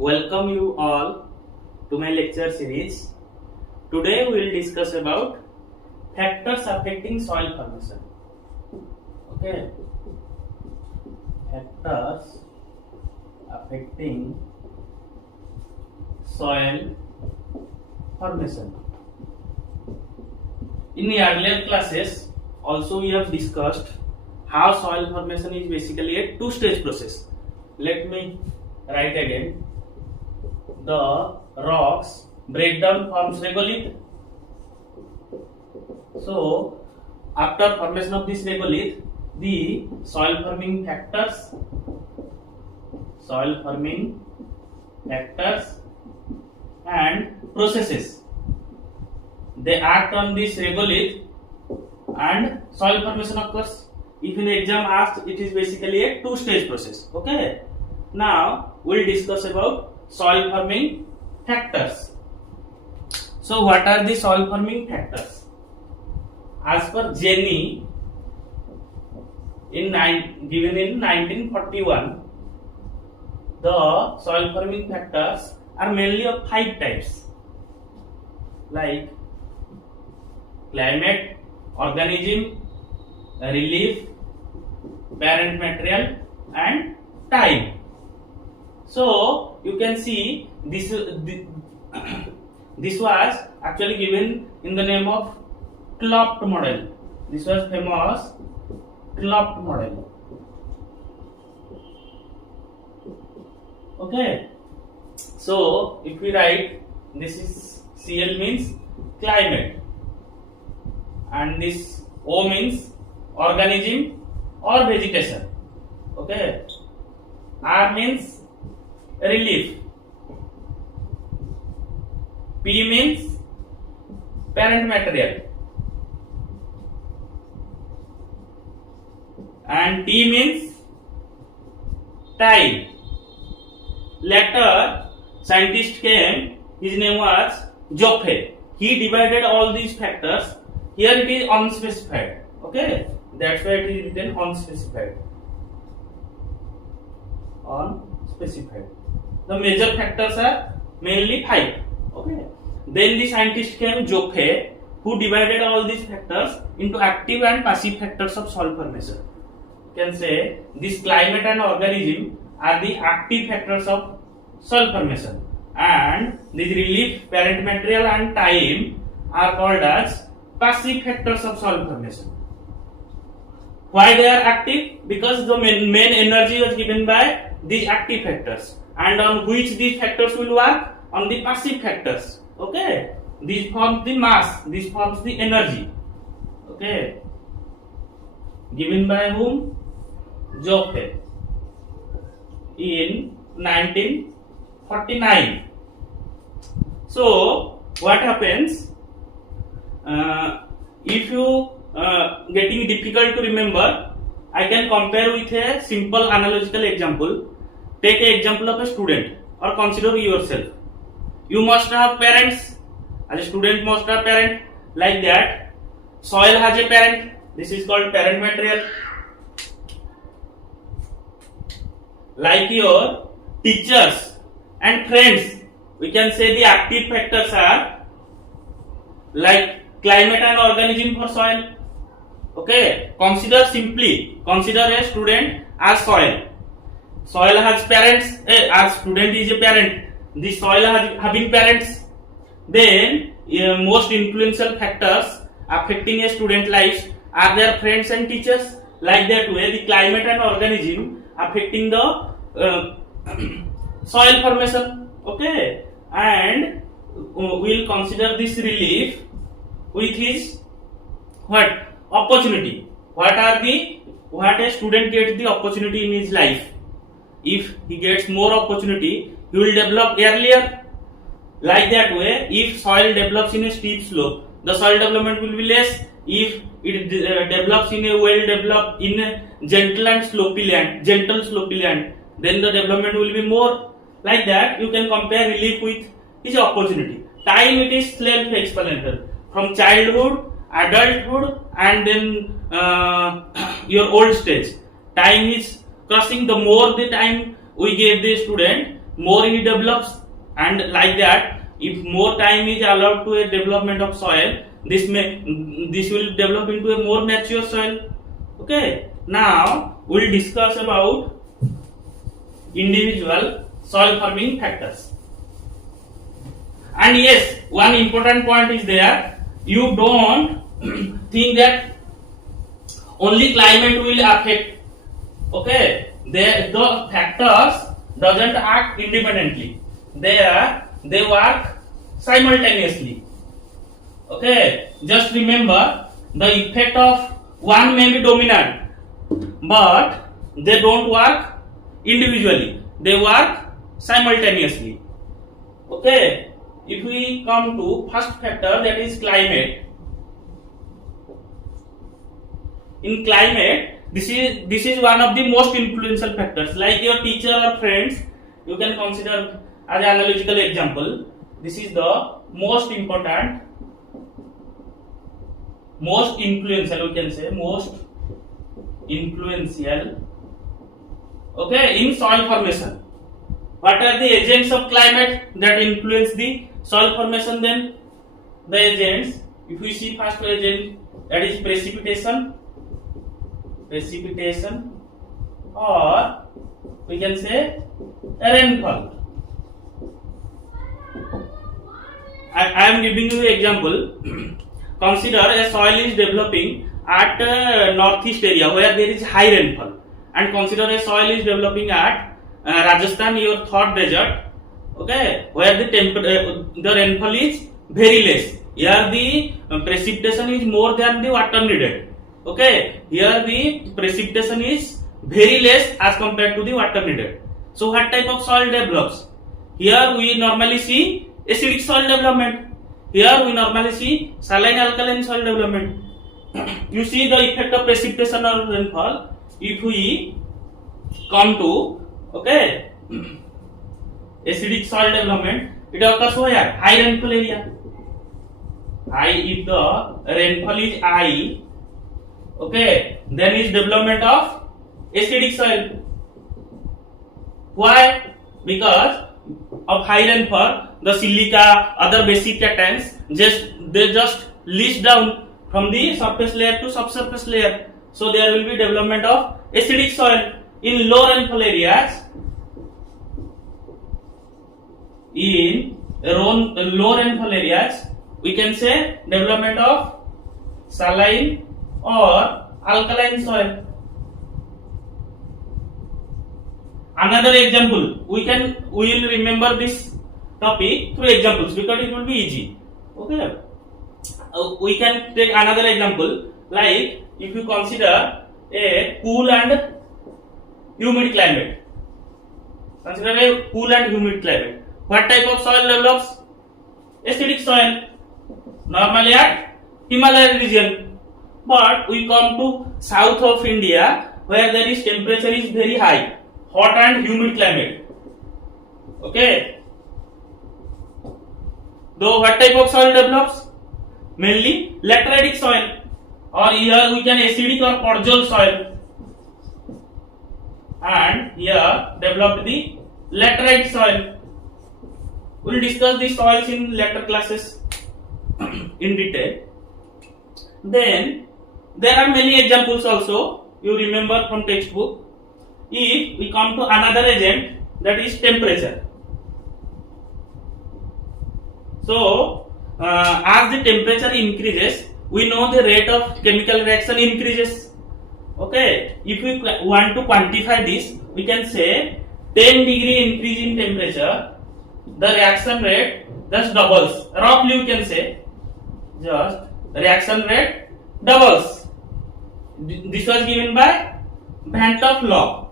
Welcome you all to my lecture series. Today we will discuss about factors affecting soil formation. Okay, factors affecting soil formation. In the earlier classes, also we have discussed how soil formation is basically a two-stage process. Let me write again. The rocks break down, forms regolith. So, after formation of this regolith, the soil forming factors and processes, they act on this regolith and soil formation occurs. If in exam asked, it is basically a two-stage process. Okay. Now we will discuss about soil forming factors. So what are the soil forming factors? As per Jenny, given in 1941, the soil forming factors are mainly of 5 types, like climate, organism, relief, parent material and time. So you can see this was actually given in the name of Klopt model. This was famous Klopt model. Okay. So if we write, this is Cl means climate and this O means organism or vegetation. Okay. R means relief. P means parent material and T means time. Later scientist came, his name was Joffre. He divided all these factors. Here it is unspecified. Okay, that's why it is written unspecified. Unspecified. The major factors are mainly 5. Okay. Then the scientist came Joffre, who divided all these factors into active and passive factors of soil formation. You can say this climate and organism are the active factors of soil formation, and these relief, parent material and time are called as passive factors of soil formation. Why they are active? Because the main energy was given by these active factors, and on which these factors will work? On the passive factors. Okay, these forms the mass, this forms the energy. Okay, given by whom? Joffre in 1949. So what happens if you getting difficult to remember, I can compare with a simple analogical example. Take an example of a student, or consider yourself. You must have parents. As a student must have parent. Like that, soil has a parent. This is called parent material. Like your teachers and friends, we can say the active factors are like climate and organism for soil. Okay, consider a student as soil. Soil has parents, as student is a parent. The soil having parents. Then most influential factors affecting a student life are their friends and teachers. Like that way, the climate and organism affecting the soil formation. Okay, and we'll consider this relief with his what? Opportunity. What a student gets the opportunity in his life. If he gets more opportunity, he will develop earlier. Like that way, if soil develops in a steep slope, the soil development will be less. If it develops in a well-developed, in a gentle slopy land, then the development will be more. Like that, you can compare relief with his opportunity. Time, it is self-explanatory. From childhood, adulthood, and then your old stage. Time is crossing. The more the time we give the student, more he develops, and like that, if more time is allowed to a development of soil, this will develop into a more mature soil. Okay, now we'll discuss about individual soil forming factors. And yes, one important point is there. You don't think that only climate will affect. Okay, the factors doesn't act independently. They work simultaneously. Okay, just remember the effect of one may be dominant, but they don't work individually. They work simultaneously. Okay, if we come to first factor, that is climate. In climate, this is one of the most influential factors. Like your teacher or friends, you can consider as an analogical example. This is the most important, most influential, we can say most influential, okay, in soil formation. What are the agents of climate that influence the soil formation? Then the agents, if we see first agent, that is precipitation, or we can say rainfall. I am giving you an example. Consider a soil is developing at northeast area where there is high rainfall, and consider a soil is developing at Rajasthan, your third desert, okay, where the rainfall is very less. Here the precipitation is more than the water needed. Okay, here the precipitation is very less as compared to the water needed. So what type of soil develops? Here we normally see acidic soil development. Here we normally see saline alkaline soil development. You see the effect of precipitation or rainfall. If we come to, okay, acidic soil development, it occurs where? High rainfall area. If the rainfall is high, okay, then is development of acidic soil. Why? Because of high rainfall, the silica, other basic cations, they just leach down from the surface layer to subsurface layer. So there will be development of acidic soil. In low rainfall areas, we can say development of saline or alkaline soil. Another example, we will remember this topic through examples because it will be easy. Okay, we can take another example, like if you consider a cool and humid climate. Consider a cool and humid climate. What type of soil develops? Acidic soil. Normally at Himalayan region. But we come to south of India where there is temperature is very high, hot and humid climate. Okay. Though what type of soil develops? Mainly lateritic soil, or here we can acidic or podzol soil, and here developed the laterite soil. We will discuss the soils in later classes in detail. Then there are many examples also you remember from textbook. If we come to another agent, that is temperature. So as the temperature increases, we know the rate of chemical reaction increases. Okay, if we want to quantify this, we can say 10-degree increase in temperature, the reaction rate just doubles. Roughly we can say just reaction rate doubles. This was given by Van 't Hoff law.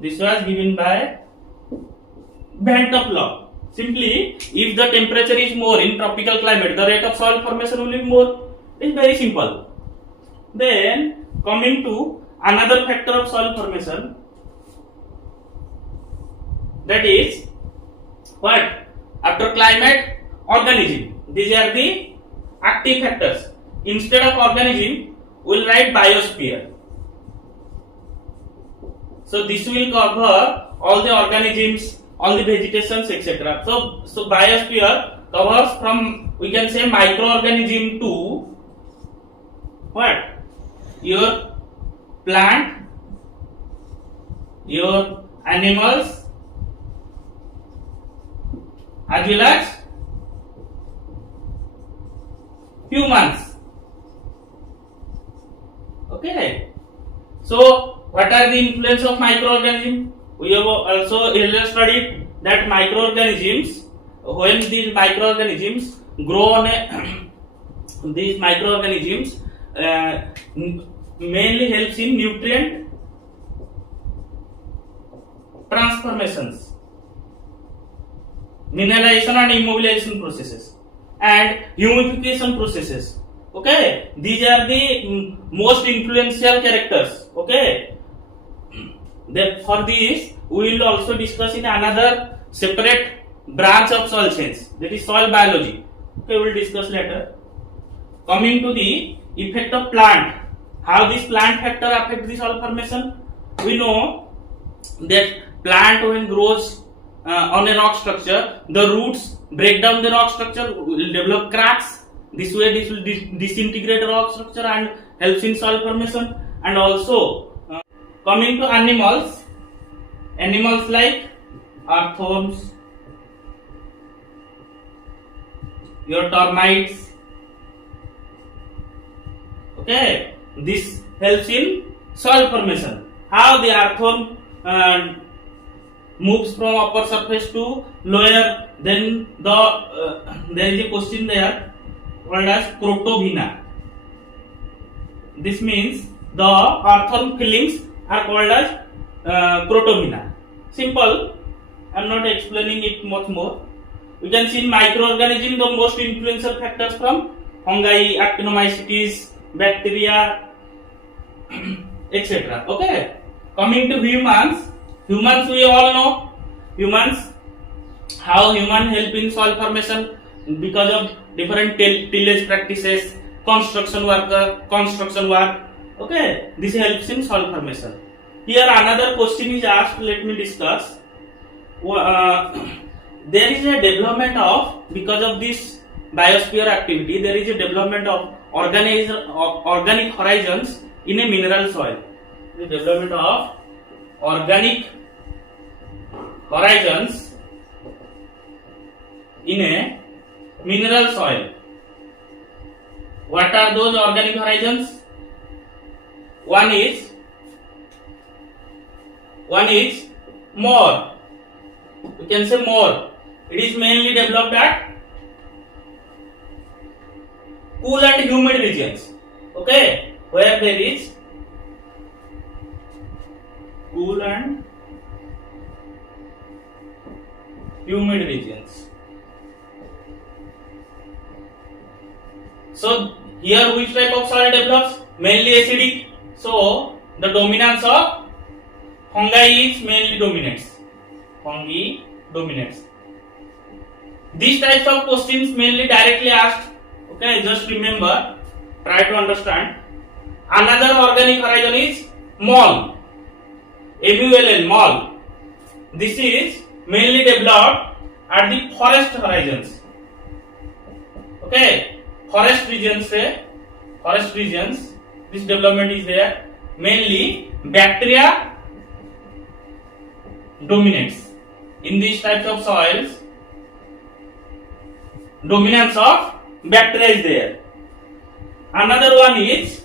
This was given by Van 't Hoff law. Simply, if the temperature is more in tropical climate, the rate of soil formation will be more. It's very simple. Then coming to another factor of soil formation, that is what? After climate, organism. These are the active factors. Instead of organism, we will write biosphere. So this will cover all the organisms, all the vegetations, etc. So biosphere covers from, we can say, microorganism to what? Your plant, your animals, as well as humans. Okay. So what are the influence of microorganisms? We have also earlier studied that microorganisms, when these microorganisms grow on a these microorganisms mainly helps in nutrient transformations, mineralization and immobilization processes, and humidification processes. Okay, these are the most influential characters. Okay, that for this we will also discuss in another separate branch of soil science, that is soil biology. Okay, we will discuss later. Coming to the effect of plant, how this plant factor affect the soil formation. We know that plant when grows on a rock structure, the roots break down the rock structure, will develop cracks. This way this will disintegrate rock structure and helps in soil formation. And also coming to animals like earthworms, your termites. Okay, this helps in soil formation. How the earthworm moves from upper surface to lower, then there is a question there called as protovena. This means the earthworm fillings are called as protovena. Simple, I am not explaining it much more. We can see in microorganisms the most influential factors from fungi, actinomycetes, bacteria, etc. Okay. Coming to humans we all know how human help in soil formation because of different tillage practices, construction work. Okay, this helps in soil formation. Here another question is asked. Let me discuss. There is a development of, because of this biosphere activity, there is a development of organic horizons in a mineral soil. The development of organic horizons in a mineral soil. What are those organic horizons? One is moor. We can say moor. It is mainly developed at cool and humid regions. Okay, where there is cool and humid regions. So here which type of soil develops? Mainly acidic. So the dominance of fungi is mainly dominates. Fungi dominates. These types of questions mainly directly asked. Okay, just remember, try to understand. Another organic horizon is mole. MULL, mole. This is mainly developed at the forest horizons. Okay, forest regions, this development is there. Mainly bacteria dominates. In these types of soils, dominance of bacteria is there. Another one is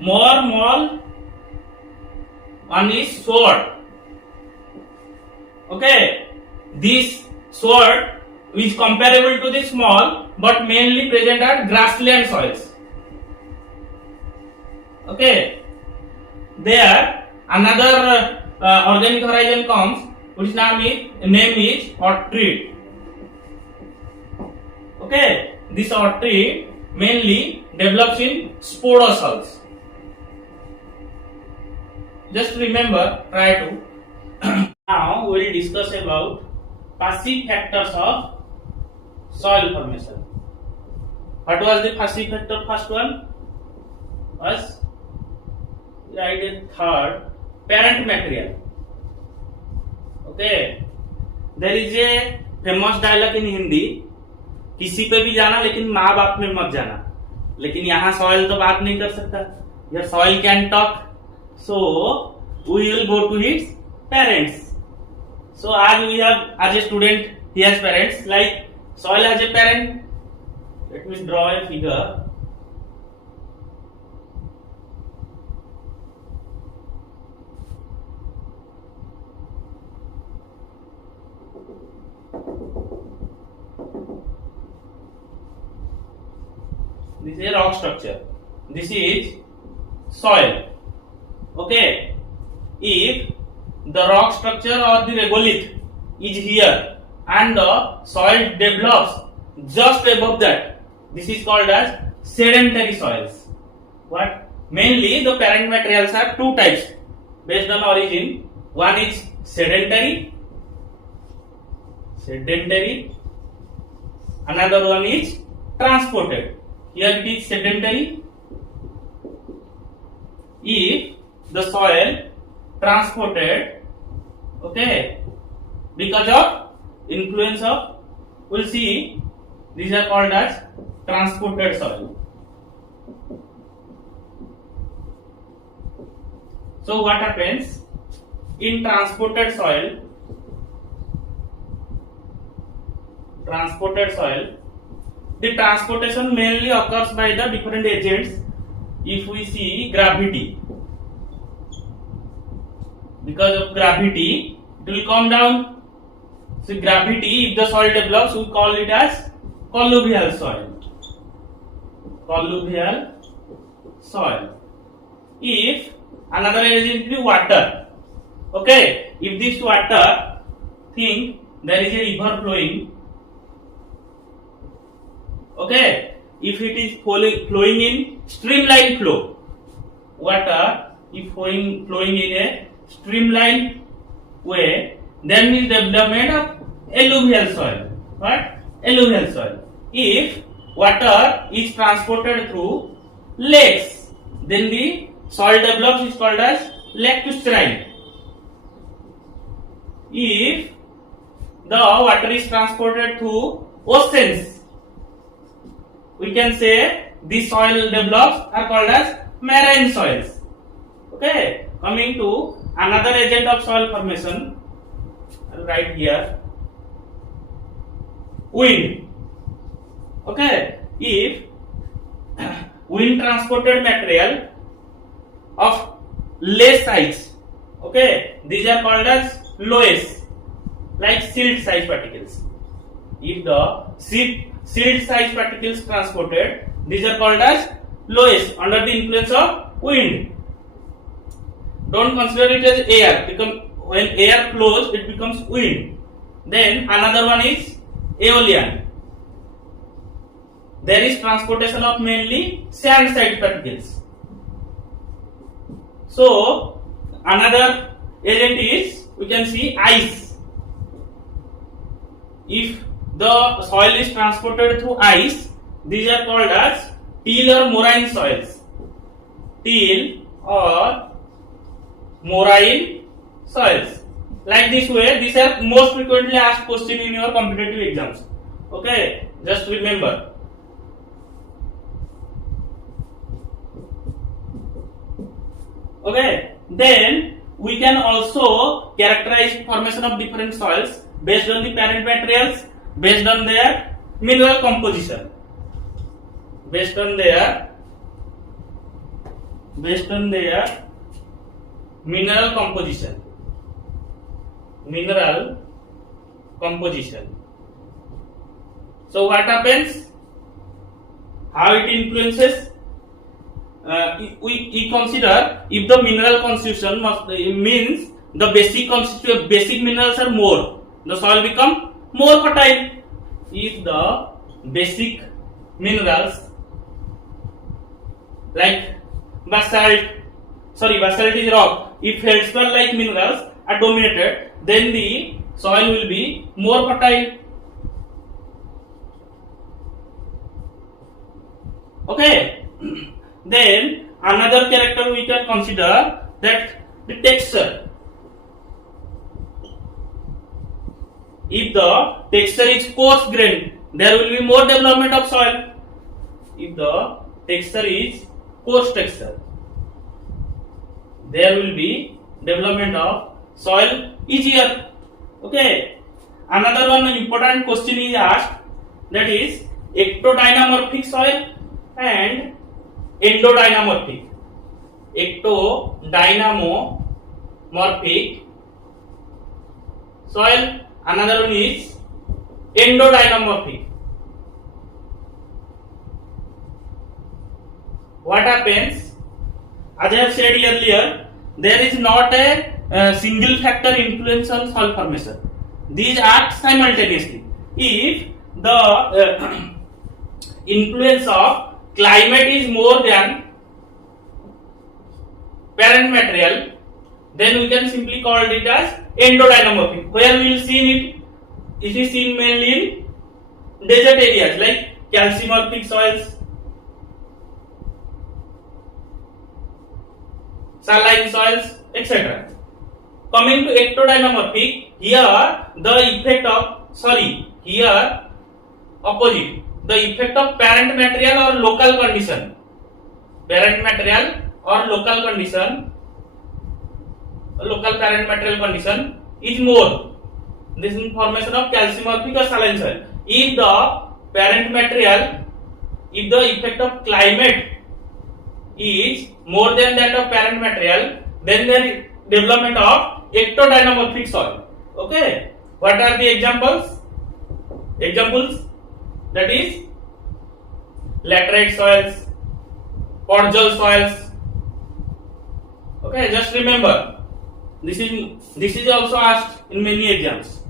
mole. One is sword. Okay, this sword is comparable to the small but mainly present at grassland soils. Okay, there another organic horizon comes, which name is orchid. Okay, this orchid mainly develops in sporosols. Just remember, try to. Now we will discuss about passive factors of soil formation. What was the passive factor? First one was, write a third. parent material. Okay, there is a famous dialogue in Hindi, किसी पे भी जाना लेकिन माँ बाप में मत जाना. लेकिन यहाँ सॉइल तो बात नहीं कर सकता. Your soil can talk, so we will go to his parents. So as we have, as a student, he has parents. Like soil has a parent. Let me draw a figure. This is a rock structure. This is soil. Okay. If the rock structure or the regolith is here and the soil develops just above that, this is called as sedentary soils. What? Mainly the parent materials are two types based on origin. One is sedentary. Another one is transported. Here it is sedentary. If the soil transported, okay, because of influence of, we'll see, these are called as transported soil. So what happens in transported soil? The transportation mainly occurs by the different agents. If we see gravity, because of gravity, it will come down. So gravity, if the soil develops, we call it as colluvial soil. If another agent is water, okay, if this water, think there is a river flowing, okay, if it is flowing in streamline flow, water if flowing in a streamline way, then is development of alluvial soil. What? Alluvial soil. If water is transported through lakes, then the soil develops is called as lactustrine. If the water is transported through oceans, we can say the soil develops are called as marine soils. Okay, coming to another agent of soil formation, right here, wind. Okay, if wind transported material of less size, okay, these are called as loess, like silt size particles. If the silt size particles transported, these are called as loess under the influence of wind. Don't consider it as air, because when air flows, it becomes wind. Then another one is aeolian. There is transportation of mainly sand size particles. So another agent is, we can see, ice. If the soil is transported through ice, these are called as till or moraine soils. Till or moraine soils. Like this way, these are most frequently asked question in your competitive exams. Okay, just remember. Okay, then we can also characterize formation of different soils based on the parent materials, based on their mineral composition, based on their mineral composition. So what happens? How it influences? We consider if the mineral constitution means the basic minerals are more, the soil become more fertile. If the basic minerals like basalt is rock. If feldspar like minerals are dominated, then the soil will be more fertile. Okay. Then another character we can consider, that the texture. If the texture is coarse grained, there will be more development of soil. If the texture is coarse texture, there will be development of soil easier. Okay. Another one important question is asked, that is ectodynamorphic soil and endodynamorphic. Ectodynamorphic soil. Another one is endodynamorphic. What happens? As I have said earlier, there is not a single factor influence on soil formation. These act simultaneously. If the influence of climate is more than parent material, then we can simply call it as endodynamorphic. Where we will see it? It is seen mainly in desert areas like calcimorphic soils, saline soils, etc. Coming to ectodynamorphic, here the effect of opposite, the effect of parent material or local condition. Parent material or local parent material condition is more. This is formation of calcimorphic or saline soil. If the parent material, if the effect of climate is more than that of parent material, then there is development of ectodynamorphic soil. Okay. What are the examples? That is laterite soils, podgel soils. Okay, just remember, this is also asked in many exams.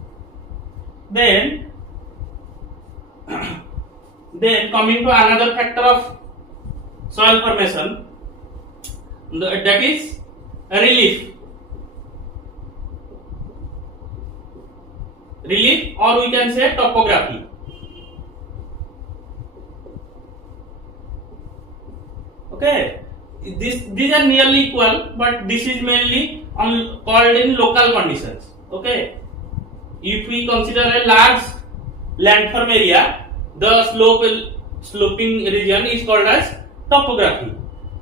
Then coming to another factor of soil formation, that is relief, or we can say topography. Okay, these are nearly equal, but this is mainly called in local conditions. Okay, if we consider a large landform area, the sloping region is called as topography.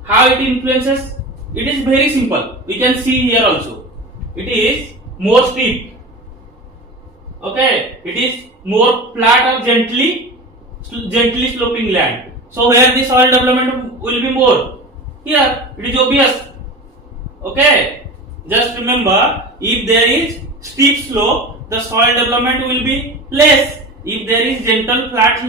How it influences? It is very simple. We can see here also. It is more steep. Okay, it is more flat or gently sloping land. So here the soil development will be more. Here it is obvious. Okay, just remember, if there is steep slope, the soil development will be less. If there is gentle flat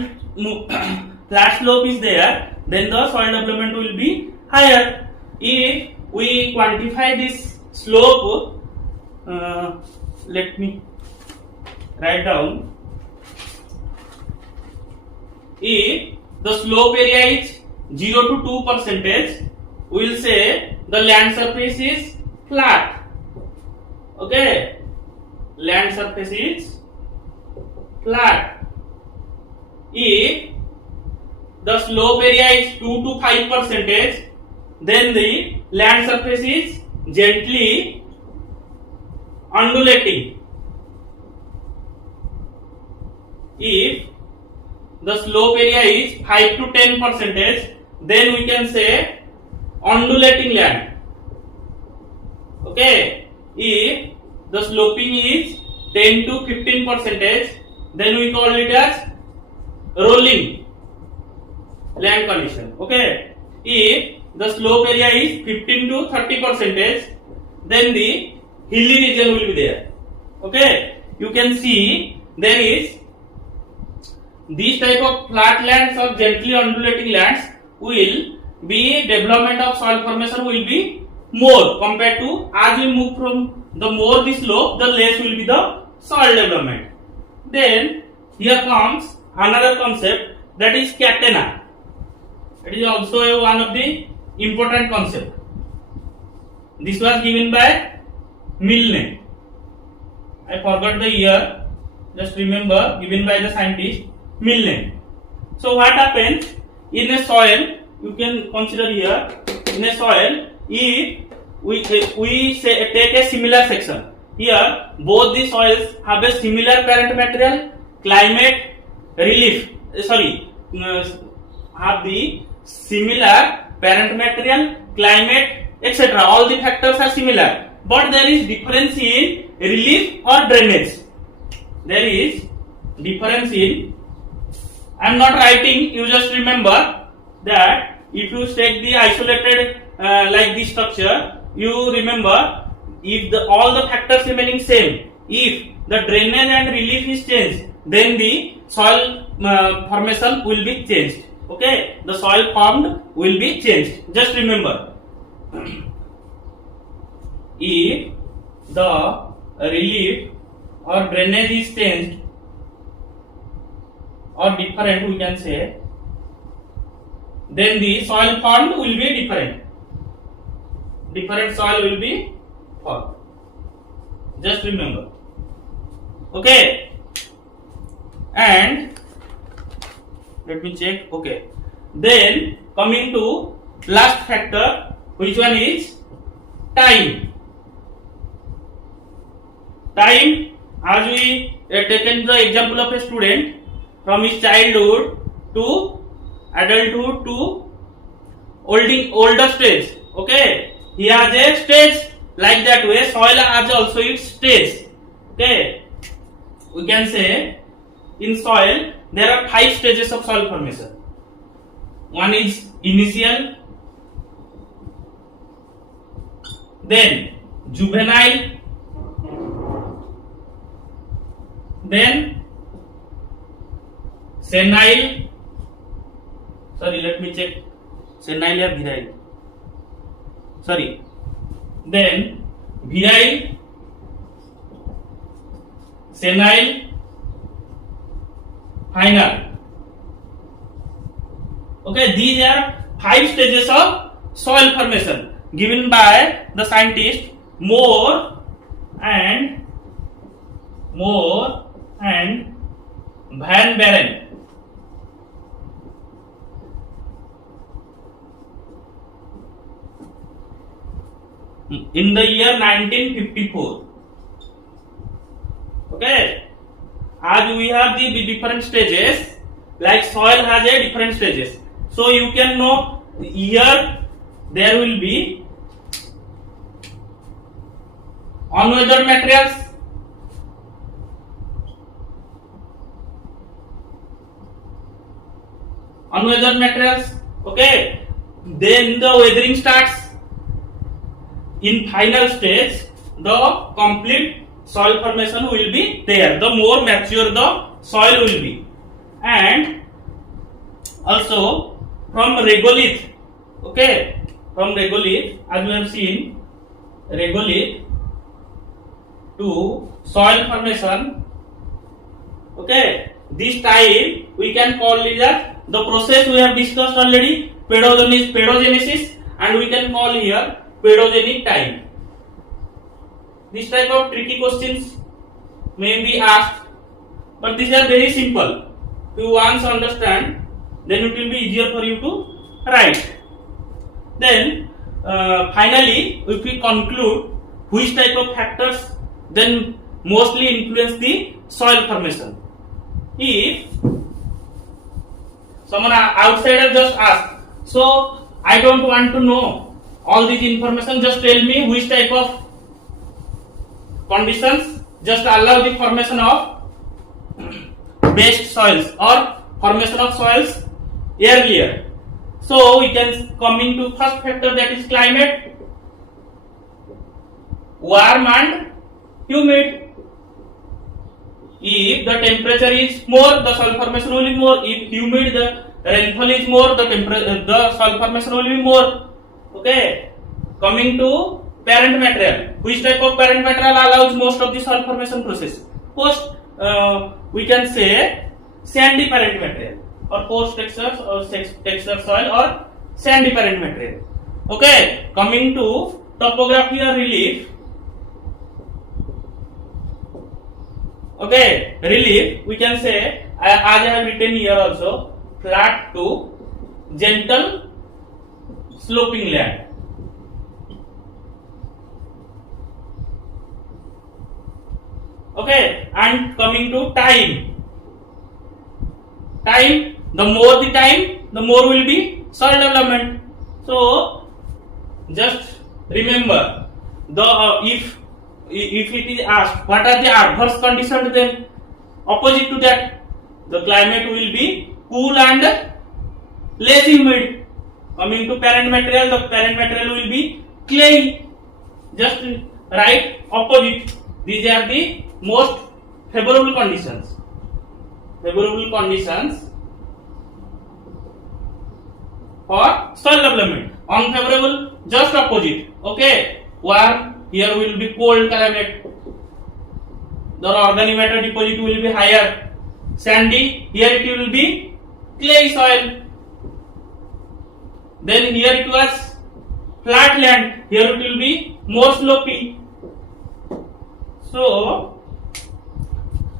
slope is there, then the soil development will be higher. If we quantify this slope, let me write down. If the slope area is 0 to 2%, we will say the land surface is flat. Okay, land surface is flat. If the slope area is 2 to 5%, then the land surface is gently undulating. If the slope area is 5 to 10%, then we can say undulating land. Okay, if the sloping is 10 to 15%, then we call it as rolling land condition. Okay, if the slope area is 15 to 30%, then the hilly region will be there. Okay, you can see there is these type of flat lands or gently undulating lands will be development of soil formation will be more compared to, as we move from the more the slope, the less will be the soil development. Then here comes another concept, that is catena. It is also one of the important concept. This was given by Milne. I forgot the year. Just remember, given by the scientist Milne. So what happens in a soil? You can consider here, in a soil, if we say, take a similar section. Here both the soils have a similar parent material, climate, relief. Have the similar parent material, climate, etc. All the factors are similar, but there is difference in relief or drainage. There is difference in. I am not writing. You just remember that if you take the isolated like this structure, you remember if all the factors remaining same, if the drainage and relief is changed, then the soil formation will be changed. Okay, the soil formed will be changed. Just remember, if the relief or drainage is changed or different, we can say, then the soil formed will be different. Different soil will be formed. Just remember. Okay. And let me check. Okay. Then coming to last factor, which one is time. Time, as we taken the example of a student from his childhood to adulthood to older stage. Okay, he has a stage like that way. Soil has also its stage. Okay, we can say in soil there are 5 stages of soil formation. One is initial, then juvenile, then senile. Sorry, let me check. Senile or virile? Sorry. Then virile, senile, final. Okay, these are 5 stages of soil formation given by the scientist Moore and Van Baren. In the year 1954. Okay, as we have the different stages, like soil has a different stages. So you can know here there will be unweathered materials, okay, then the weathering starts. In final stage, the complete soil formation will be there. The more mature the soil will be. And also from regolith, okay, from regolith, as we have seen, regolith to soil formation, okay, this time we can call it as the process we have discussed already, pedogenesis, and we can call here pedogenic time. This type of tricky questions may be asked, but these are very simple. If you once understand, then it will be easier for you to write. Then finally, if we conclude which type of factors then mostly influence the soil formation. If someone outsider just ask, so I don't want to know all this information, just tell me which type of conditions just allow the formation of best soils or formation of soils earlier. So we can coming to first factor, that is climate, warm and humid. If the temperature is more, the soil formation will be more. If humid, the rainfall is more, the soil formation will be more. Okay, coming to parent material, which type of parent material allows most of the soil formation process? Post, we can say sandy parent material or post texture or texture soil or sandy parent material. Okay, coming to topography or relief. Okay, relief, we can say, as I have written here also, flat to gentle sloping land. Okay, and coming to time. Time, the more the time, the more will be soil development. So just remember, the if it is asked what are the adverse conditions, then opposite to that, the climate will be cool and less humid. Coming to parent material, the parent material will be clay. Just write opposite. These are the most favorable conditions. Favorable conditions for soil development. Unfavorable, just opposite. Okay, warm, here will be cold climate. The organic matter deposit will be higher. Sandy, here it will be clay soil. Then here it was flat land, here it will be more slopy. So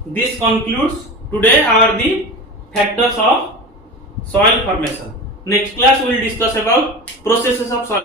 this concludes today are the factors of soil formation. Next class we will discuss about processes of soil.